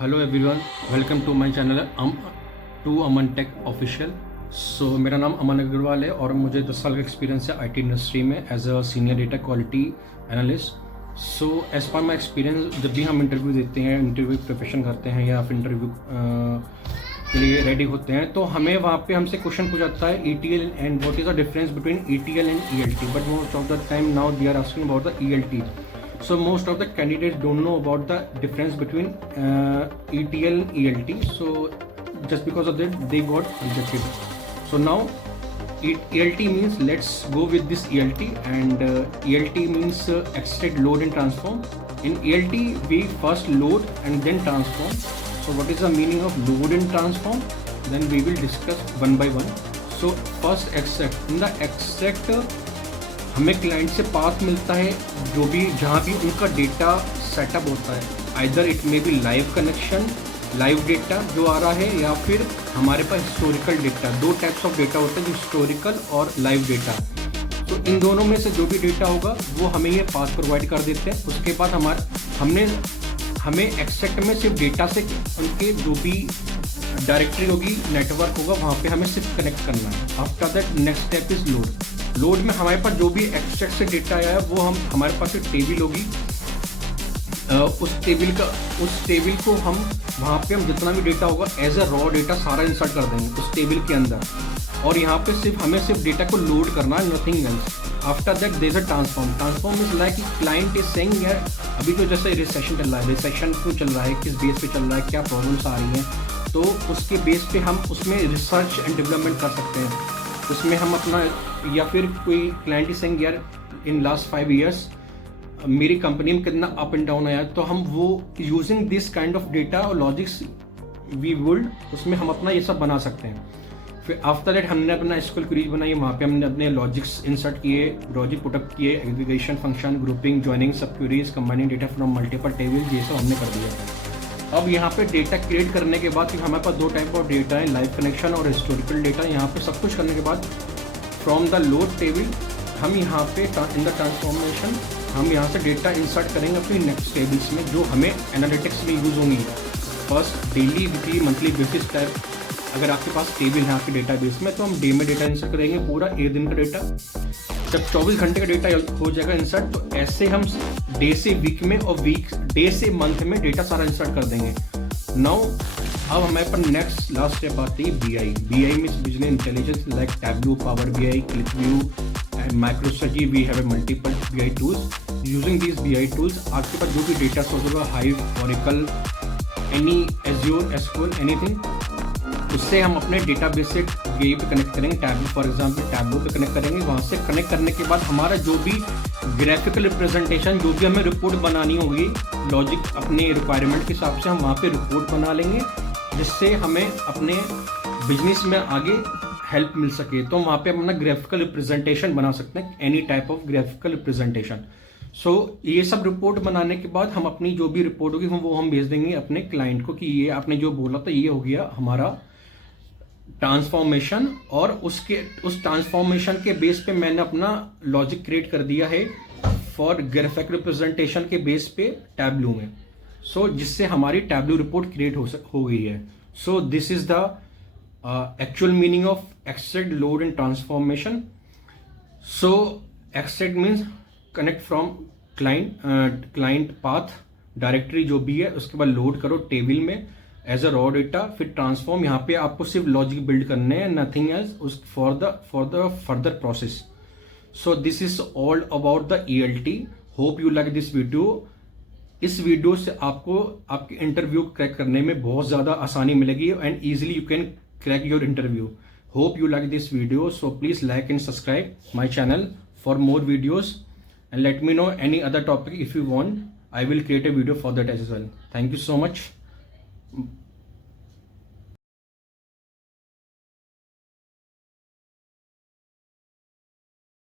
Hello everyone, welcome to my channel to Aman tech official. So मेरा नाम अमन अग्रवाल है और मुझे 10 साल का एक्सपीरियंस है आईटी इंडस्ट्री में as a senior data quality analyst. So as per my experience, जब भी हम इंटरव्यू देते हैं, इंटरव्यू प्रिपरेशन करते हैं या फिर इंटरव्यू के लिए रेडी होते हैं, तो हमें वहाँ पे हमसे क्वेश्चन पूछा जाता है ETL and what is the difference between ETL and ELT, but most of the time now they are asking about the ELT. So most of the candidates don't know about the difference between ETL and ELT. So just because of that, they got rejected. So now ELT means let's go with this ELT, and ELT means extract, load and transform. In ELT, we first load and then transform. So what is the meaning of load and transform? Then we will discuss one by one. So first extract. In the extract, हमें client से path मिलता है जो भी जहाँ भी उनका data setup होता है, either it may be live connection, live data जो आ रहा है, या फिर हमारे पास हिस्टोरिकल डेटा। दो टाइप्स ऑफ डेटा होते हैं, हिस्टोरिकल और लाइव डेटा। तो इन दोनों में से जो भी डेटा होगा वो हमें ये पाथ प्रोवाइड कर देते हैं। उसके बाद हमें एक्सट्रैक्ट में सिर्फ डेटा से उनके जो भी डायरेक्टरी होगी, नेटवर्क होगा, वहाँ पे हमें सिर्फ कनेक्ट करना है। After that next step is load. Load में हमारे पास जो भी एक्सट्रैक्ट से डेटा आया है वो हमारे पास एक टेबल होगी। उस टेबल को हम वहाँ पे हम जितना भी डेटा होगा एज अ रॉ डेटा सारा इंसर्ट कर देंगे उस टेबल के अंदर, और यहाँ पे हमें सिर्फ डेटा को लोड करना है, nothing else. After that there is a transform. Transform is like client is saying यार अभी तो जैसे रिसेशन चल रहा है, रिसेशन क्यों चल रहा है, किस बेस पे चल रहा है, क्या प्रॉब्लम्स आ रही हैं, तो उसके बेस पे हम उसमें रिसर्च एंड डेवलपमेंट कर सकते हैं। उसमें हम अपना, या फिर कोई क्लाइंट सेइंग यार इन लास्ट 5 years मेरी कंपनी में कितना अप एंड डाउन आया, तो हम वो using this kind of data और लॉजिक्स वी वुड उसमें हम अपना ये सब बना सकते हैं। फिर आफ्टर दैट हमने अपना एसक्यूएल क्वेरीज बनाई, वहाँ पे हमने अपने लॉजिक्स इंसर्ट किए, लॉजिक पुटअप किए, एग्रीगेशन फंक्शन, ग्रुपिंग, ज्वाइनिंग, सब queries, combining data from multiple table, ये सब हमने कर दिया था। अब यहाँ पे डेटा क्रिएट करने के बाद हमारे पास 2 टाइप ऑफ डेटा है, लाइव कनेक्शन और हिस्टोरिकल डेटा। यहाँ पे सब कुछ करने के बाद फ्रॉम द लोड टेबल हम यहाँ पे इन द ट्रांसफॉर्मेशन हम यहाँ से डेटा इंसर्ट करेंगे अपनी नेक्स्ट टेबल्स में, जो हमें एनालिटिक्स में यूज़ होंगी। First daily, weekly, monthly basis type अगर आपके पास टेबल है आपके डेटा बेस में, तो हम डे में डेटा इंसर्ट करेंगे, पूरा 1 दिन का डेटा। जब 24 घंटे का डेटा हो जाएगा इंसर्ट, तो ऐसे हम डे से वीक में और डे से मंथ में डेटा सारा इंसर्ट कर देंगे। नाउ अब हमारे पर नेक्स्ट लास्ट स्टेप आती है BI means business intelligence, like Tableau, power BI, Qlikview and MicroStrategy. We have multiple BI tools. Using these BI tools आपके पास जो भी डेटा सोर्स होगा, Hive, Oracle, any Azure, SQL, anything, उससे हम अपने डेटाबेस से BI पे कनेक्ट करेंगे। टैब्लू फॉर एग्जांपल टैब्लू पे कनेक्ट करेंगे। वहाँ से कनेक्ट करने के बाद हमारा जो भी ग्राफिकल रिप्रेजेंटेशन, जो भी हमें रिपोर्ट बनानी होगी, लॉजिक अपने रिक्वायरमेंट के हिसाब से हम वहाँ पे रिपोर्ट बना लेंगे, जिससे हमें अपने बिजनेस में आगे हेल्प मिल सके। तो वहाँ पे अपना ग्राफिकल रिप्रेजेंटेशन बना सकते हैं, any type of graphical representation. So ये सब रिपोर्ट बनाने के बाद हम अपनी जो भी रिपोर्ट होगी वो हम भेज देंगे अपने क्लाइंट को कि ये आपने जो बोला था ये हो गया हमारा ट्रांसफॉर्मेशन, और उस ट्रांसफॉर्मेशन के बेस पे मैंने अपना लॉजिक क्रिएट कर दिया है फॉर ग्राफिक रिप्रेजेंटेशन के बेस पे टैब्लू में। सो जिससे हमारी टैब्लू रिपोर्ट क्रिएट हो गई है। So this is the actual meaning of extract, load and transformation. So extract means connect from client path, directory जो भी है, उसके बाद लोड करो टेबल में एज अ रॉ डेटा। फिर ट्रांसफॉर्म, यहाँ पे आपको सिर्फ लॉजिक बिल्ड करने हैं, nothing else for the further process. So this is all about the ELT। Hope you like this video. इस वीडियो से आपको आपके इंटरव्यू क्रैक करने में बहुत ज़्यादा आसानी मिलेगी and easily you can crack your interview. Hope you like this video. So please like and subscribe my channel for more videos and let me know any other topic if you want. I will create a video for that as well. Thank you so much.